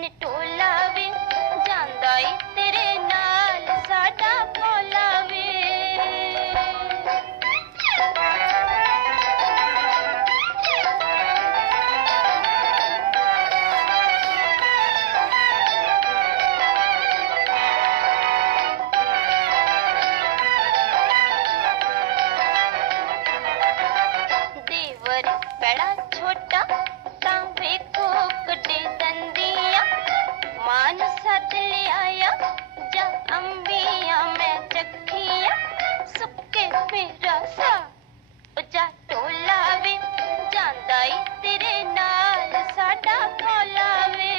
one, to ਦਿਲਾਸਾ ਉੱਚਾ ਟੋਲਾ ਵੇ ਜਾਂਦਾ ਈ ਤੇਰੇ ਨਾਲ ਸਾਡਾ ਕੋਲਾ ਵੇ